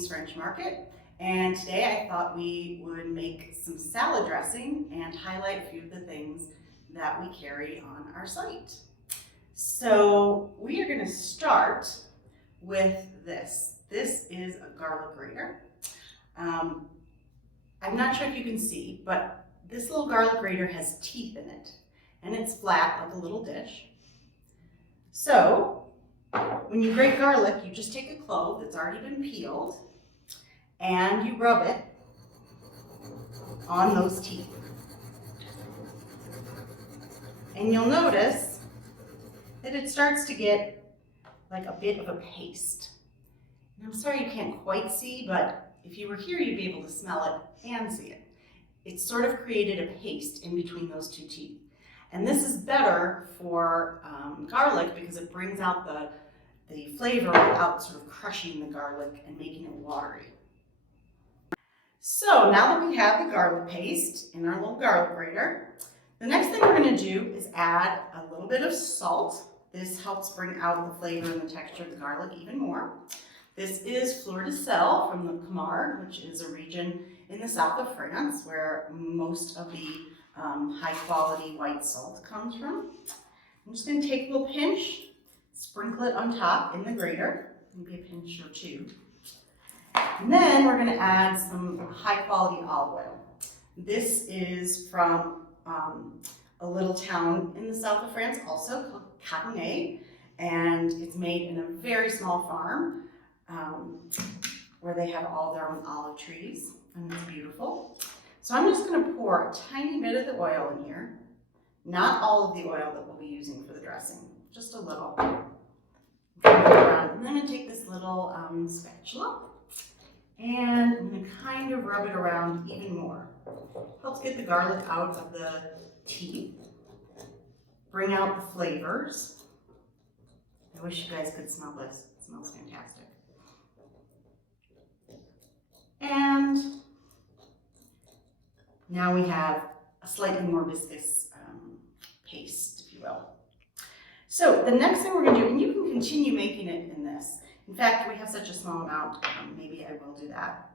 Aimee French Market, and today I thought we would make some salad dressing and highlight a few of the things that we carry on our site. So we are going to start with this. This is a garlic grater. I'm not sure if you can see, but this little garlic grater has teeth in it, and it's flat like a little dish. So when you grate garlic, you just take a clove that's already been peeled and you rub it on those teeth. And you'll notice that it starts to get like a bit of a paste. And I'm sorry you can't quite see, but if you were here, you'd be able to smell it and see it. It's sort of created a paste in between those two teeth. And this is better for garlic because it brings out the flavor without sort of crushing the garlic and making it watery. So now that we have the garlic paste in our little garlic grater, the next thing we're going to do is add a little bit of salt. This helps bring out the flavor and the texture of the garlic even more. This is fleur de sel from the Camargue, which is a region in the south of France where most of the high quality white salt comes from. I'm just going to take a little pinch, sprinkle it on top in the grater, maybe a pinch or two. And then we're going to add some high quality olive oil. This is from a little town in the south of France also called Aimee, and it's made in a very small farm where they have all their own olive trees, and it's beautiful. So I'm just going to pour a tiny bit of the oil in here, not all of the oil that we'll be using for the dressing, just a little. And then I'm going to take this little spatula and I'm going to kind of rub it around even more. Helps get the garlic out of the teeth, bring out the flavors. I wish you guys could smell this. It smells fantastic. And now we have a slightly more viscous paste, if you will. So the next thing we're going to do, and you can continue making it in this. In fact, we have such a small amount, maybe I will do that.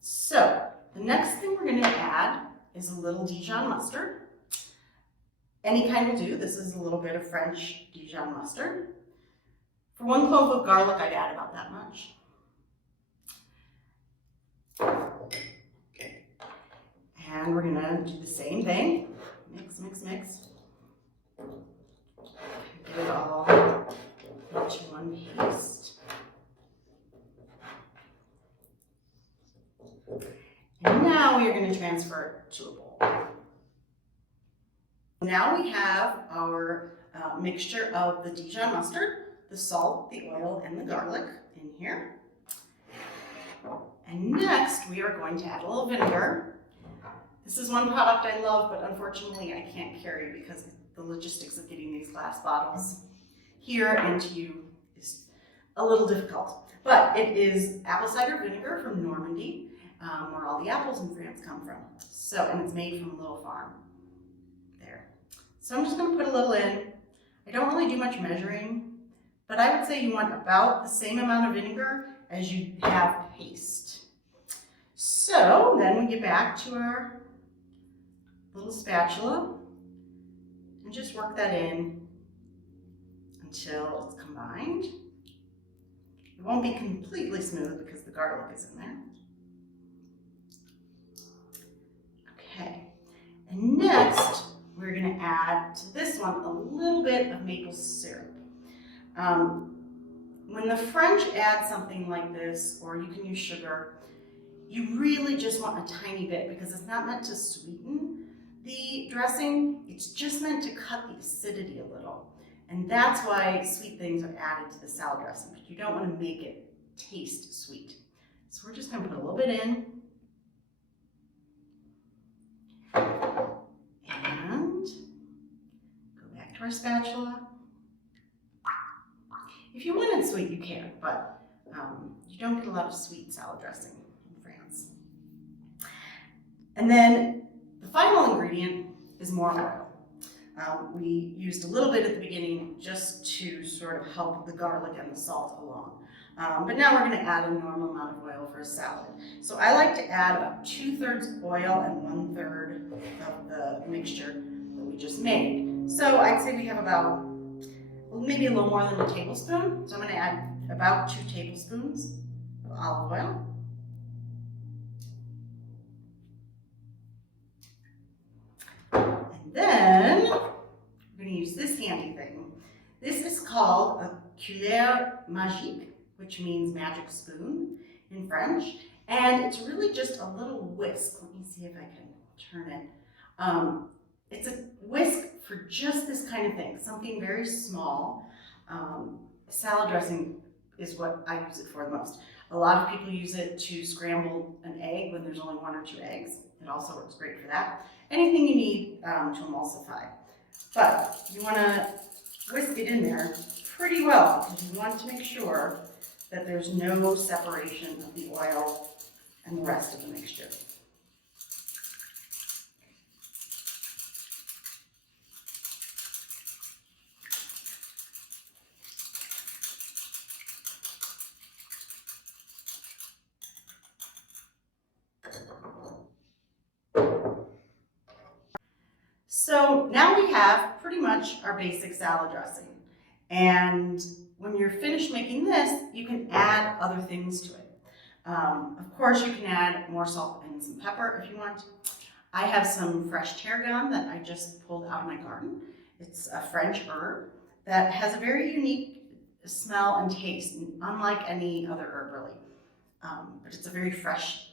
So the next thing we're going to add is a little Dijon mustard. Any kind will do. This is a little bit of French Dijon mustard. For 1 clove of garlic, I'd add about that much. And we're going to do the same thing. Mix, mix, mix. Get it all into one paste. And now we are going to transfer it to a bowl. Now we have our mixture of the Dijon mustard, the salt, the oil, and the garlic in here. And next we are going to add a little vinegar. This is one product I love, but unfortunately I can't carry because the logistics of getting these glass bottles here and to you is a little difficult. But it is apple cider vinegar from Normandy, where all the apples in France come from. So, and it's made from a little farm there. So I'm just going to put a little in. I don't really do much measuring, but I would say you want about the same amount of vinegar as you have paste. So then we get back to our little spatula and just work that in until it's combined. It won't be completely smooth because the garlic is in there. Okay, and next we're going to add to this one a little bit of maple syrup. When the French add something like this, or you can use sugar, you really just want a tiny bit because it's not meant to sweeten the dressing, it's just meant to cut the acidity a little. And that's why sweet things are added to the salad dressing, but you don't want to make it taste sweet. So we're just going to put a little bit in. And go back to our spatula. If you wanted sweet, you can, but you don't get a lot of sweet salad dressing in France. And then the final ingredient is more oil. We used a little bit at the beginning just to sort of help the garlic and the salt along. But now we're going to add a normal amount of oil for a salad. So I like to add about 2/3 oil and 1/3 of the mixture that we just made. So I'd say we have about, well, maybe a little more than a tablespoon. So I'm going to add about 2 tablespoons of olive oil. And then we're going to use this handy thing. This is called a cuillère magique, which means magic spoon in French. And it's really just a little whisk. Let me see if I can turn it. It's a whisk for just this kind of thing, something very small. Salad dressing is what I use it for the most. A lot of people use it to scramble an egg when there's only 1 or 2 eggs. It also works great for that. Anything you need to emulsify. But you want to whisk it in there pretty well because you want to make sure that there's no separation of the oil and the rest of the mixture. So now we have pretty much our basic salad dressing. And when you're finished making this, you can add other things to it. Of course, you can add more salt and some pepper if you want. I have some fresh tarragon that I just pulled out of my garden. It's a French herb that has a very unique smell and taste, unlike any other herb really. But it's a very fresh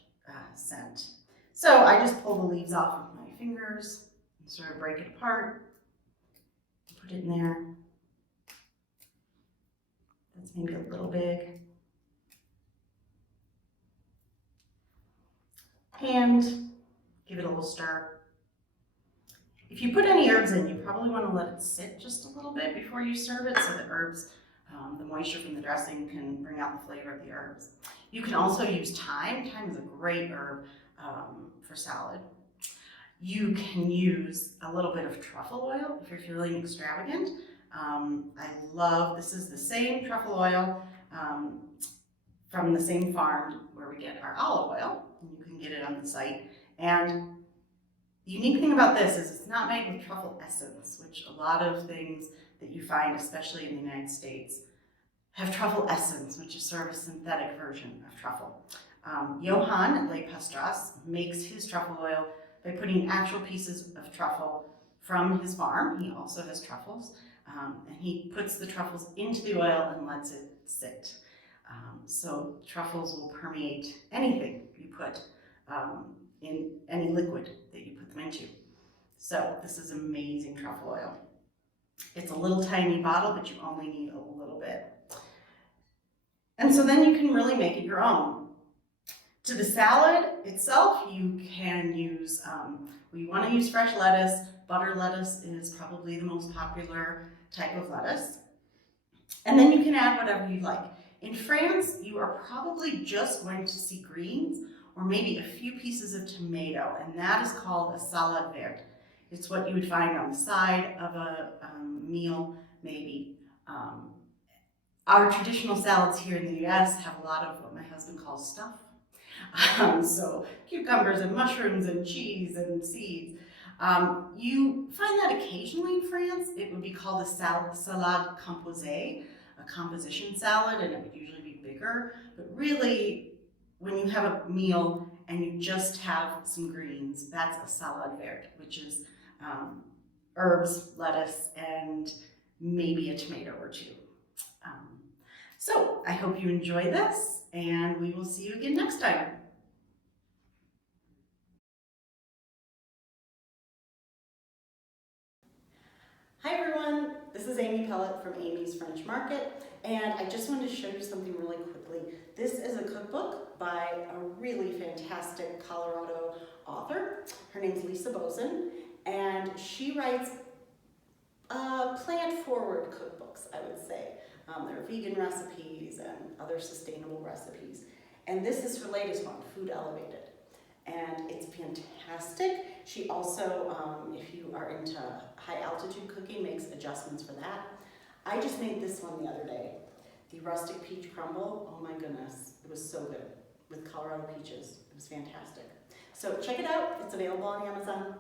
scent. So I just pull the leaves off with my fingers and sort of break it apart, put it in there. That's maybe a little big. And give it a little stir. If you put any herbs in, you probably want to let it sit just a little bit before you serve it so the herbs, the moisture from the dressing can bring out the flavor of the herbs. You can also use thyme. Thyme is a great herb for salad. You can use a little bit of truffle oil if you're feeling extravagant. This is the same truffle oil from the same farm where we get our olive oil. You can get it on the site. And the unique thing about this is it's not made with truffle essence, which a lot of things that you find, especially in the United States, have truffle essence, which is sort of a synthetic version of truffle. Johann at Les Pastras makes his truffle oil by putting actual pieces of truffle from his farm. He also has truffles, and he puts the truffles into the oil and lets it sit. So truffles will permeate anything you put in any liquid that you put them into. So this is amazing truffle oil. It's a little tiny bottle, but you only need a little bit. And so then you can really make it your own. To the salad itself, you can use, we want to use fresh lettuce. Butter lettuce is probably the most popular type of lettuce. And then you can add whatever you like. In France, you are probably just going to see greens or maybe a few pieces of tomato, and that is called a salade verte. It's what you would find on the side of a meal, maybe. Our traditional salads here in the US have a lot of what my husband calls stuff. So cucumbers and mushrooms and cheese and seeds. You find that occasionally in France. It would be called a salade composée, a composition salad, and it would usually be bigger. But really, when you have a meal and you just have some greens, that's a salade verte, which is herbs, lettuce, and maybe a tomato or two. So I hope you enjoy this, and we will see you again next time. Hi everyone, this is Aimee from Aimee's French Market, and I just wanted to show you something really quickly. This is a cookbook by a really fantastic Colorado author. Her name's Lisa Boson, and she writes plant-forward cookbooks, I would say. There are vegan recipes and other sustainable recipes. And this is her latest one, Food Elevated. And it's fantastic. She also, if you are into high altitude cooking, makes adjustments for that. I just made this one the other day. the rustic peach crumble. Oh my goodness, it was so good with Colorado peaches. It was fantastic. So check it out. It's available on Amazon.